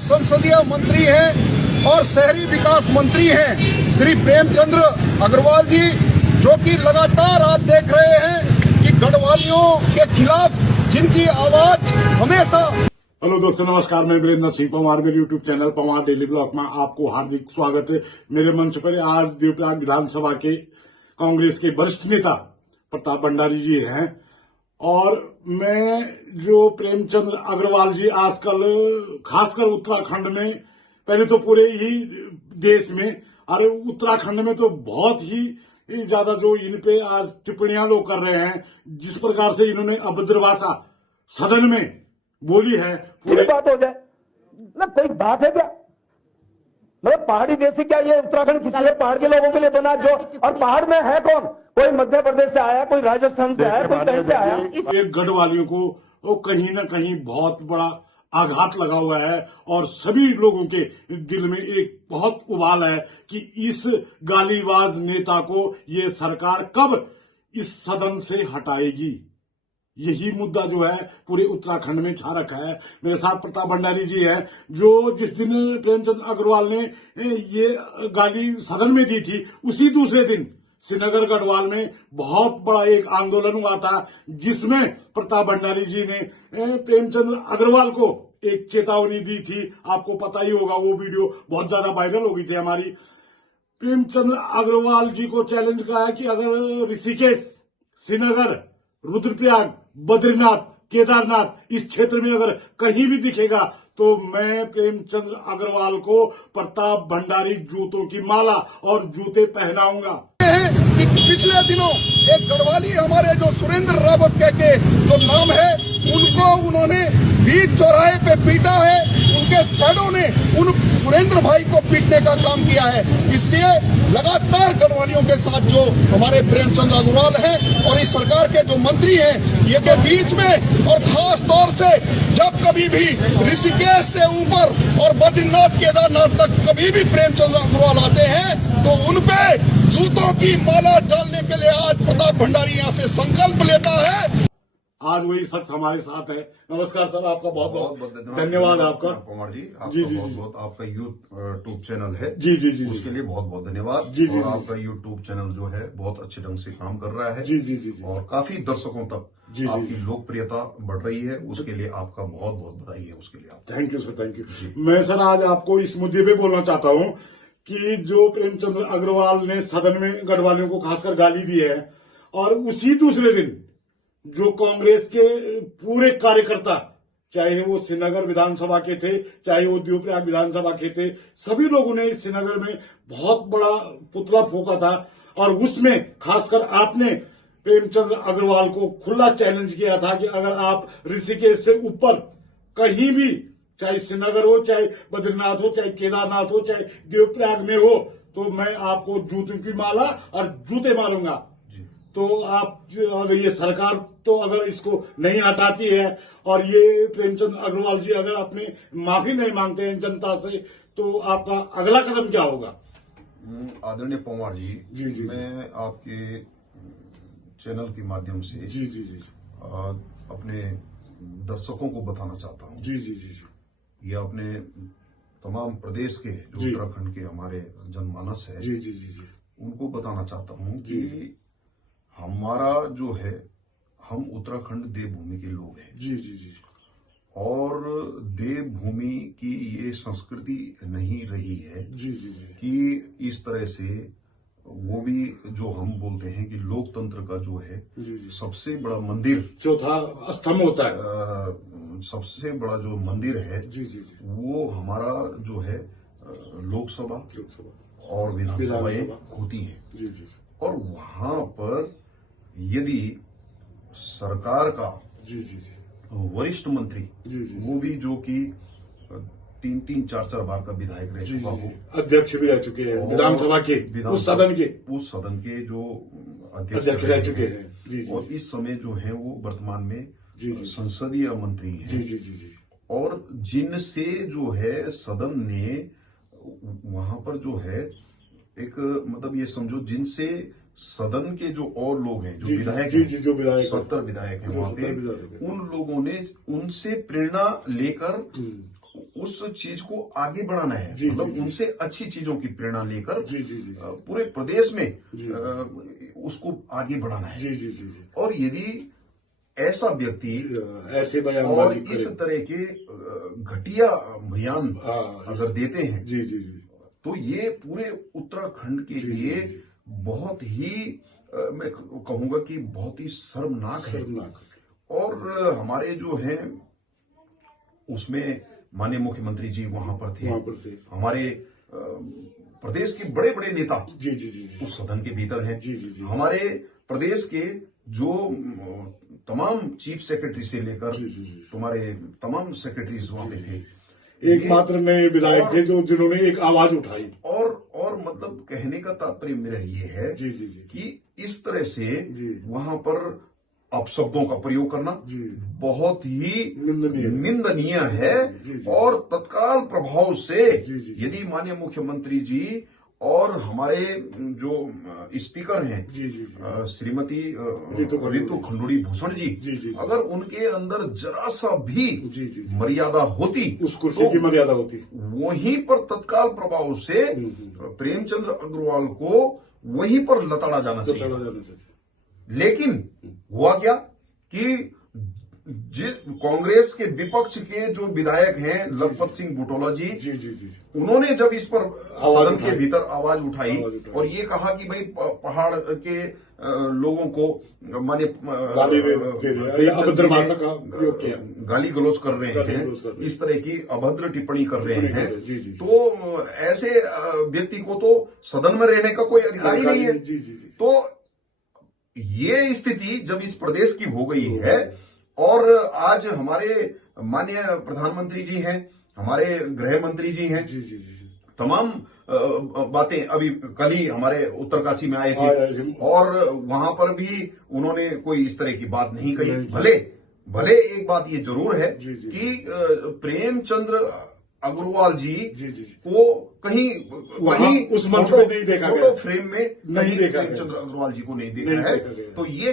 संसदीय मंत्री हैं और शहरी विकास मंत्री हैं श्री प्रेमचंद्र अग्रवाल जी, जो कि लगातार आप देख रहे हैं कि गढ़वालियों के खिलाफ जिनकी आवाज हमेशा। हेलो दोस्तों, नमस्कार। मैं वीरेंद्र सिंह पंवार, मेरे YouTube channel Panwar daily blog में आपको हार्दिक स्वागत है। मेरे मंच पर आज देवप्रयाग विधानसभा के कांग्रेस के वरिष्ठ नेता प्रताप भंडारी जी हैं और मैं जो प्रेमचंद्र अग्रवाल जी आजकल खासकर उत्तराखंड में, पहले तो पूरे ही देश में और उत्तराखंड में तो बहुत ही ज्यादा जो इन पे आज टिप्पणियां लोग कर रहे हैं, जिस प्रकार से इन्होंने अभद्र भाषा सदन में बोली है, पूरी बात हो जाए ना, कोई बात है क्या? मतलब पहाड़ी देश से क्या ये उत्तराखंड किसी और पहाड़ के लोगों के लिए बना जो? और पहाड़ में है कौन? कोई मध्य प्रदेश से आया, कोई राजस्थान से आया, कोई कहीं से आया। एक गढ़वालियों को तो कहीं ना कहीं बहुत बड़ा आघात लगा हुआ है और सभी लोगों के दिल में एक बहुत उबाल है कि इस गालीबाज नेता को ये सरकार कब इस सदन से हटाएगी। यही मुद्दा जो है पूरे उत्तराखंड में छा रखा है। मेरे साथ प्रताप भंडारी जी हैं, जो जिस दिन प्रेमचंद अग्रवाल ने ये गाली सदन में दी थी, उसी दूसरे दिन श्रीनगर गढ़वाल में बहुत बड़ा एक आंदोलन हुआ था, जिसमें प्रताप भंडारी जी ने प्रेमचंद्र अग्रवाल को एक चेतावनी दी थी। आपको पता ही होगा, वो वीडियो बहुत ज्यादा वायरल हो गई थी हमारी। प्रेमचंद्र अग्रवाल जी को चैलेंज किया है कि अगर ऋषिकेश, श्रीनगर, रुद्रप्रयाग, बद्रीनाथ, केदारनाथ इस क्षेत्र में अगर कहीं भी दिखेगा तो मैं प्रेमचंद्र अग्रवाल को प्रताप भंडारी जूतों की माला और जूते पहनाऊंगा। कि पिछले दिनों एक गढ़वाली हमारे जो सुरेंद्र रावत के जो नाम है, उनको उन्होंने बीच चौराहे पे पीटा है। उनके शैडो ने उन सुरेंद्र भाई को पीटने का काम किया है। इसलिए लगातार गढ़वालियों के साथ जो हमारे प्रेमचंद्र अग्रवाल हैं और इस सरकार के जो मंत्री हैं, ये के बीच में, और खास तौर से जब कभी भी ऋषिकेश से ऊपर और बद्रीनाथ, केदारनाथ तक कभी भी प्रेमचंद्र अग्रवाल आते हैं तो उनपे जूतों की माला डालने के लिए आज प्रताप भंडारी यहाँ से संकल्प लेता है। आज वही शख्स हमारे साथ है। नमस्कार सर, आपका बहुत बहुत धन्यवाद। आपका पंवार जी, जी बहुत आपका यूट्यूब चैनल है जी जी जी, उसके लिए बहुत बहुत धन्यवाद। जी जी, और आपका यूट्यूब चैनल जो है बहुत अच्छे ढंग से काम कर रहा है जी जी जी, और काफी दर्शकों तक जी आपकी लोकप्रियता बढ़ रही है, उसके लिए आपका बहुत बहुत बधाई है। उसके लिए आप thank you sir, thank you. मैं सर आज आपको इस मुद्दे पे बोलना चाहता हूँ कि जो प्रेमचंद्र अग्रवाल ने सदन में गढ़वालियों को खासकर गाली दी है, और उसी दूसरे दिन जो कांग्रेस के पूरे कार्यकर्ता, चाहे वो श्रीनगर विधानसभा के थे, चाहे वो देवप्रयाग विधानसभा के थे, सभी लोगों ने श्रीनगर में बहुत बड़ा पुतला फूंका था। और उसमें खासकर आपने प्रेमचंद्र अग्रवाल को खुला चैलेंज किया था कि अगर आप ऋषिकेश से ऊपर कहीं भी, चाहे श्रीनगर हो, चाहे बद्रीनाथ हो, चाहे केदारनाथ हो, चाहे देवप्रयाग में हो, तो मैं आपको जूतों की माला और जूते मारूंगा। तो आप अगर ये सरकार तो अगर इसको नहीं हटाती है और ये प्रेमचंद अग्रवाल जी अगर अपने माफी नहीं मांगते हैं जनता से, तो आपका अगला कदम क्या होगा? आदरणीय पंवार जी, जी जी, मैं आपके चैनल के माध्यम से जी जी जी अपने दर्शकों को बताना चाहता हूँ। जी जी जी, ये अपने तमाम प्रदेश के जो उत्तराखंड के हमारे जनमानस है, जी जी जी, उनको बताना चाहता हूँ कि हमारा जो है, हम उत्तराखंड देवभूमि के लोग हैं। जी जी जी, और देवभूमि की ये संस्कृति नहीं रही है जी जी जी, कि इस तरह से वो भी जो हम बोलते हैं कि लोकतंत्र का जो है सबसे बड़ा मंदिर, चौथा स्तंभ होता है, सबसे बड़ा जो मंदिर है, जी जी जी, वो हमारा जो है लोकसभा और विधानसभाएं होती हैं। जी जी, और वहां पर यदि सरकार का जी जी जी, वरिष्ठ मंत्री, वो भी जो कि 3-3, 4-4 बार का विधायक रह चुका हो, अध्यक्ष भी रह चुके हैं विधानसभा के, उस सदन के जो अध्यक्ष रह चुके हैं, और इस समय जो है वो वर्तमान में संसदीय मंत्री हैं। जी जी जी जी, और जिनसे जो है सदन ने वहां पर जो है एक, मतलब ये समझो, जिनसे सदन के जो और लोग हैं, जो विधायक हैं, जो विधायक 70 विधायक हैं वहां पे, उन लोगों ने उनसे प्रेरणा लेकर उस चीज को आगे बढ़ाना है, जी, मतलब जी। उनसे अच्छी चीजों की प्रेरणा लेकर जी जी जी पूरे प्रदेश में जी। उसको आगे बढ़ाना है। जी जी जी जी और यदि ऐसा व्यक्ति ऐसे और बयानबाजी इस करे। तरह के घटिया बयान हाँ, अगर देते हैं जी जी जी तो ये पूरे उत्तराखंड के जी, जी, लिए जी। बहुत ही मैं कहूंगा कि बहुत ही शर्मनाक है। शर्मनाक। और हमारे जो हैं उसमें माननीय मुख्यमंत्री जी वहां पर थे, वहां पर थे। हमारे प्रदेश के बड़े बड़े नेता जी जी जी जी उस सदन के भीतर हैं। जी, जी, जी। हमारे प्रदेश के जो तमाम चीफ सेक्रेटरी से लेकर जी, जी, जी। तुम्हारे तमाम सेक्रेटरीज वहां पे थे। एकमात्र नए विधायक थे जो जिन्होंने एक आवाज उठाई। और मतलब कहने का तात्पर्य मेरा ये है जी जी जी कि इस तरह से जी। वहां पर अपशब्दों का प्रयोग करना जी। बहुत ही निंदनीय है। निंदनीय है। जी, जी। और तत्काल प्रभाव से जी, जी, जी। यदि माननीय मुख्यमंत्री जी और हमारे जो स्पीकर हैं जी, जी, जी। श्रीमती रितु खंडूड़ी भूषण जी, जी, जी। अगर उनके अंदर जरा सा भी जी, जी, जी। मर्यादा होती उस कुर्सी की मर्यादा होती। वहीं पर तत्काल प्रभाव से प्रेमचंद्र अग्रवाल को वहीं पर लताड़ा जाना तो चाहिए। चला जाना चाहिए। लेकिन हुआ क्या कि कांग्रेस के विपक्ष के जो विधायक हैं लखपत सिंह बुटोला जी, जी जी जी उन्होंने जब इस पर सदन के उठाई। भीतर आवाज उठाई और ये कहा कि भाई पहाड़ के लोगों को माने गाली दे रहे हैं या अभद्र भाषा का प्रयोग किया, गाली गलौज कर रहे गाली हैं, गलौज कर रहे हैं। इस तरह की अभद्र टिप्पणी कर रहे हैं। जी, जी। तो ऐसे व्यक्ति को तो सदन में रहने का कोई अधिकार ही नहीं है। जी जी जी तो ये स्थिति जब इस प्रदेश की हो गई है और आज हमारे माननीय प्रधानमंत्री जी हैं, हमारे गृह मंत्री जी हैं, जी जी जी तमाम बातें अभी कल ही हमारे उत्तरकाशी में आए थे और वहां पर भी उन्होंने कोई इस तरह की बात नहीं कही। भले एक बात ये जरूर है जी, जी। कि प्रेमचंद्र अग्रवाल जी जी, जी, जी। को कहीं वहां उस मंच पे नहीं देखा गया। फोटो फ्रेम में नहीं कहीं देखा गया। प्रेमचंद्र अग्रवाल जी को नहीं नहीं देखा है। देखा गया। तो ये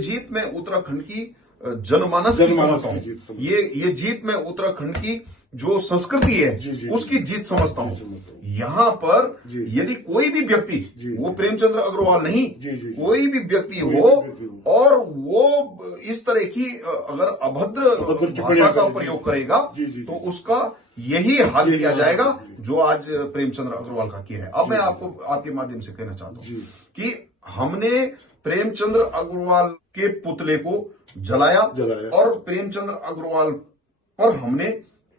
जीत मैं उत्तराखंड की जनमानस की समझता की जीत हूँ। समझता ये जीत मैं उत्तराखंड की जो संस्कृति है जी, जी, उसकी जीत समझता जी, हूँ। समझता हूँ। यहाँ पर जी। यदि कोई भी व्यक्ति, जी। वो प्रेमचंद्र अग्रवाल नहीं, जी, जी, जी। कोई भी व्यक्ति कोई हो भी व्यक्ति हो। और वो इस तरह की अगर अभद्र टिप्पणियां भाषा का करेगी। प्रयोग करेगा जी, जी, जी। तो उसका यही हाल यही किया हाल जाएगा है। जो आज प्रेमचंद्र अग्रवाल का किया है। अब मैं आपको आपके माध्यम से कहना चाहता जी। हूँ कि हमने प्रेमचंद्र अग्रवाल के पुतले को जलाया और प्रेमचंद्र अग्रवाल पर हमने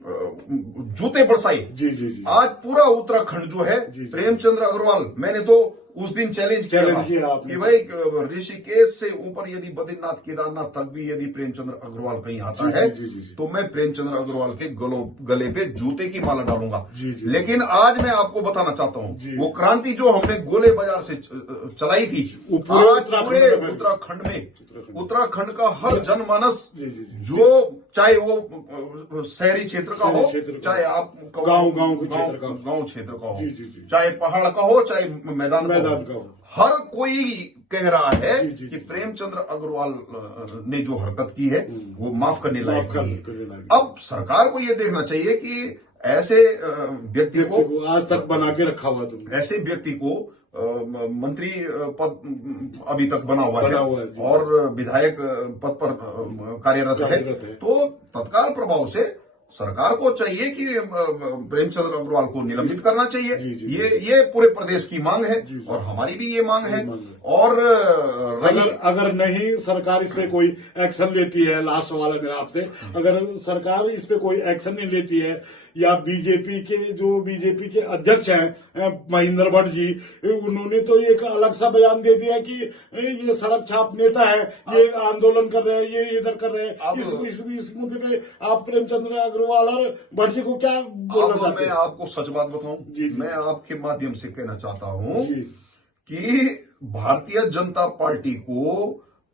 जूते बरसाई। जी जी जी आज पूरा उत्तराखंड जो है जी, जी। प्रेमचंद्र अग्रवाल, मैंने तो उस दिन चैलेंज किया किया आपने। कि भाई ऋषिकेश से ऊपर यदि बद्रीनाथ केदारनाथ तक भी यदि प्रेमचंद्र अग्रवाल कहीं आता जी, है जी, जी, जी। तो मैं प्रेमचंद्र अग्रवाल के गले पे जूते की माला डालूंगा। जी, जी। लेकिन आज मैं आपको बताना चाहता हूँ जी। वो क्रांति जो हमने गोले बाजार से चलाई थी, वो पूरे आज पूरे उत्तराखंड उत्तराखंड का हर जनमानस जी, जी, जी। जो चाहे वो शहरी क्षेत्र का हो, क्षेत्र का चाहे आप गांव क्षेत्र का गांव क्षेत्र का हो, जी, जी, जी। चाहे पहाड़ का हो, चाहे मैदान का हो, हर कोई कह रहा है जी, जी, कि जी। प्रेमचंद्र अग्रवाल ने जो हरकत की है वो माफ करने लायक नहीं करने है। लायक। अब सरकार को ये देखना चाहिए कि ऐसे व्यक्ति को आज तक बना के रखा हुआ तुमने। ऐसे व्यक्ति को मंत्री पद अभी तक बना हुआ है जी। और विधायक पद पर कार्यरत है, तो तत्काल प्रभाव से सरकार को चाहिए कि प्रेमचंद्र अग्रवाल को निलंबित करना चाहिए। जी, जी, ये पूरे प्रदेश की मांग है जी, जी। और हमारी भी ये मांग है। मांग है। और अगर नहीं सरकार इस पे कोई एक्शन लेती है, लास्ट सवाल है मेरा आपसे, अगर सरकार इस पे कोई एक्शन नहीं लेती है या बीजेपी के अध्यक्ष हैं महेंद्र भट्ट जी, उन्होंने तो एक अलग सा बयान दे दिया कि ये सड़क छाप नेता है, ये आंदोलन कर रहे हैं, ये इधर कर रहे हैं। इस मुद्दे पे आप प्रेमचंद्र अग्रवाल और भट्ट जी को क्या बोलना चाहते मैं हैं? आपको सच बात बताऊं, जी, जी। मैं आपके माध्यम से कहना चाहता हूं जी। कि भारतीय जनता पार्टी को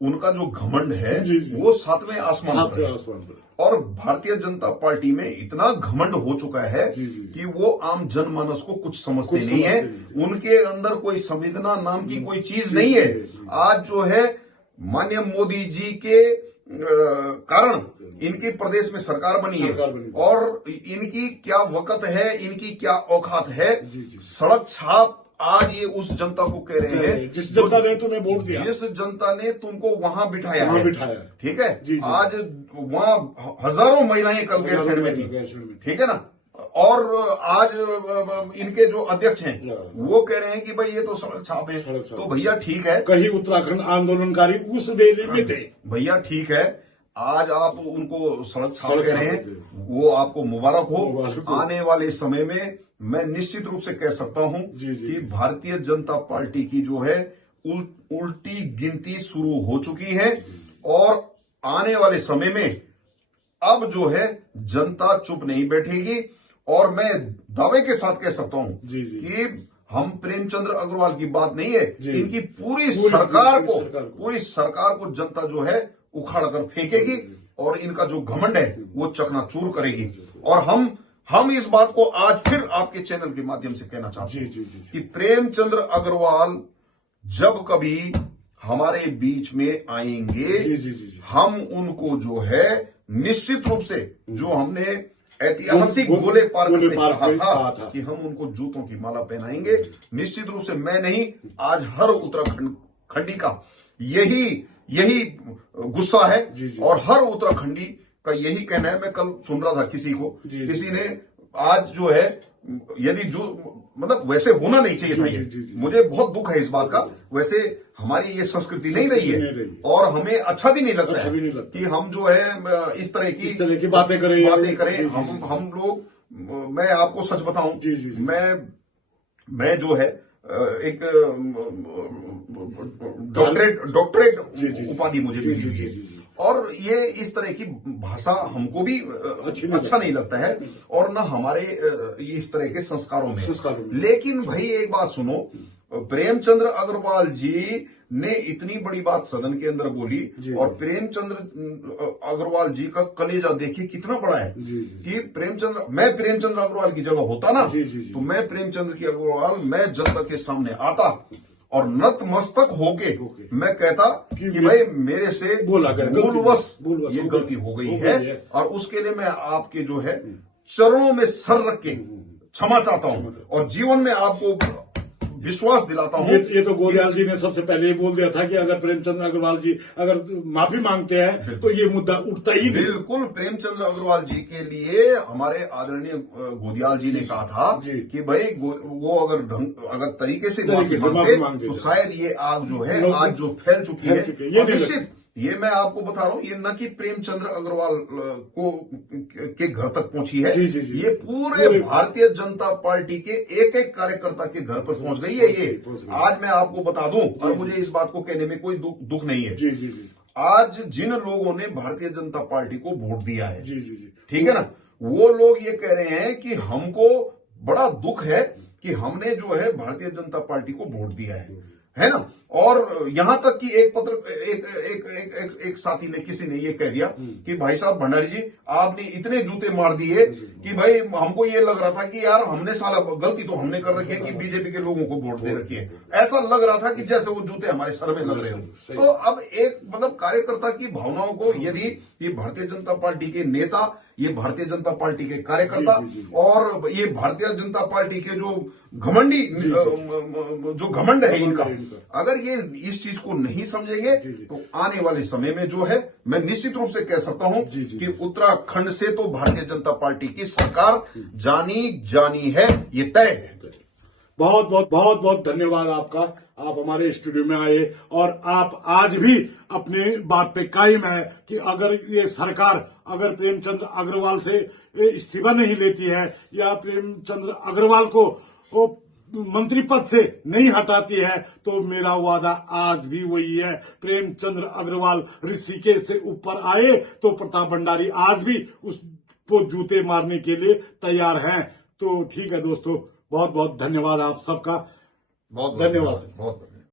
उनका जो घमंड है जी, जी। वो सातवें आसमान पर है। आसमान पर। और भारतीय जनता पार्टी में इतना घमंड हो चुका है जी, जी। कि वो आम जनमानस को कुछ समझते नहीं है। उनके अंदर कोई संवेदना नाम की कोई चीज नहीं है। आज जो है माननीय मोदी जी के कारण इनकी प्रदेश में सरकार बनी है सरकार बनी। और इनकी क्या वक़्त है, इनकी क्या औकात है। जी, जी। सड़क छाप आज ये उस जनता को कह रहे हैं जिस जनता ने तुम्हें वोट दिया, जिस जनता ने तुमको वहां बिठाया वहां है, बिठाया। ठीक है। जी, जी। आज वहां हजारों महिलाएं कल गैरसैंण में थी, ठीक है ना। और आज इनके जो अध्यक्ष हैं वो कह रहे हैं कि भाई ये तो सड़क छाप है। सड़क छाप। तो भैया ठीक है, कहीं उत्तराखंड आंदोलनकारी उस रैली में थे। भैया ठीक है, आज आप उनको सड़क छाप सड़क कह छाप रहे हैं, कहते वो आपको मुबारक हो। मुबारक हो। आने वाले समय में मैं निश्चित रूप से कह सकता हूं जी, जी, कि भारतीय जनता पार्टी की जो है उल्टी गिनती शुरू हो चुकी है और आने वाले समय में अब जो है जनता चुप नहीं बैठेगी। और मैं दावे के साथ कह सकता हूं जी, जी। कि हम प्रेमचंद्र अग्रवाल की बात नहीं है, जी। इनकी पूरी सरकार को सरकार को जनता जो है उखाड़ कर फेंकेगी और इनका जो घमंड है वो चकनाचूर करेगी। और हम इस बात को आज फिर आपके चैनल के माध्यम से कहना चाहते हैं जी, जी, जी। कि प्रेमचंद्र अग्रवाल जब कभी हमारे बीच में आएंगे, जी, जी, जी। हम उनको जो है निश्चित रूप से जो हमने ऐतिहासिक गोले पार्क से कहा था कि हम उनको जूतों की माला पहनाएंगे, निश्चित रूप से मैं नहीं, आज हर उत्तराखंड खंडी का यही गुस्सा है। जी, जी। और हर उत्तराखंडी का यही कहना है। मैं कल सुन रहा था किसी ने आज जो है, यदि मतलब वैसे होना नहीं चाहिए था ये, मुझे बहुत दुख है इस बात का। वैसे हमारी ये संस्कृति नहीं रही है और हमें अच्छा भी नहीं लगता है कि हम जो है इस तरह की बातें करें। हम लोग, मैं आपको सच बताऊं, मैं जो है एक डॉक्टरेट उपाधि मुझे मिली हुई है और ये इस तरह की भाषा हमको भी अच्छा नहीं लगता है और ना हमारे इस तरह के संस्कारों में। लेकिन भाई एक बात सुनो, प्रेमचंद्र अग्रवाल जी ने इतनी बड़ी बात सदन के अंदर बोली और प्रेमचंद्र अग्रवाल जी का कलेजा देखिए कितना बड़ा है कि मैं प्रेमचंद्र अग्रवाल की जगह होता ना तो मैं प्रेमचंद्र की अग्रवाल, मैं जनता के सामने आता और नतमस्तक होके मैं कहता कि भाई मेरे से भूलवश ये गलती हो गई है और उसके लिए मैं आपके जो है चरणों में सर रख के क्षमा चाहता हूं और जीवन में आपको विश्वास दिलाता हूं। ये तो गोदयाल जी ने सबसे पहले ही बोल दिया था कि अगर प्रेमचंद्र अग्रवाल जी अगर माफी मांगते हैं तो ये मुद्दा उठता ही नहीं। बिल्कुल, प्रेमचंद्र अग्रवाल जी के लिए हमारे आदरणीय गोदयाल जी ने कहा था कि भाई वो अगर तरीके से माफी मांगते तो शायद ये आग जो है आज जो फैल चुकी है, निश्चित ये मैं आपको बता रहा हूं, ये न कि प्रेमचंद्र अग्रवाल को के घर तक पहुंची है, ये पूरे भारतीय जनता पार्टी के एक एक कार्यकर्ता के घर पर पहुंच गई है। ये आज मैं आपको बता दूं और मुझे इस बात को कहने में कोई दुख नहीं है। आज जिन लोगों ने भारतीय जनता पार्टी को वोट दिया है, ठीक है ना, वो लोग ये कह रहे हैं कि हमको बड़ा दुख है कि हमने जो है भारतीय जनता पार्टी को वोट दिया है ना। और यहां तक कि एक साथी ने, किसी ने ये कह दिया कि भाई साहब भंडारी जी, आपने इतने जूते मार दिए कि भाई हमको ये लग रहा था कि यार हमने साला गलती तो हमने कर रखी है कि बीजेपी के लोगों को वोट दे रखी है। ऐसा लग रहा था कि जैसे वो जूते हमारे सर में लग रहे हो। तो अब एक मतलब कार्यकर्ता की भावनाओं को यदि ये भारतीय जनता पार्टी के नेता, ये भारतीय जनता पार्टी के कार्यकर्ता और ये भारतीय जनता पार्टी के जो घमंडी जो घमंड है इनका, अगर ये इस चीज को नहीं समझेंगे तो आने वाले समय में जो है, मैं निश्चित रूप से कह सकता हूं कि उत्तराखंड से तो भारतीय जनता पार्टी की सरकार जानी है, ये तय है। बहुत बहुत धन्यवाद आपका। आप हमारे स्टूडियो में आए और आप आज भी अपने बात पे कायम है कि अगर ये सरकार अगर प्रेमचंद्र अग्रवाल से इस्तीफा नहीं लेती है या प्रेमचंद्र अग्रवाल को मंत्री पद से नहीं हटाती है तो मेरा वादा आज भी वही है। प्रेमचंद्र अग्रवाल ऋषिकेश से ऊपर आए तो प्रताप भंडारी आज भी उसको जूते मारने के लिए तैयार हैं। तो ठीक है दोस्तों, बहुत बहुत धन्यवाद आप सबका। बहुत धन्यवाद। बहुत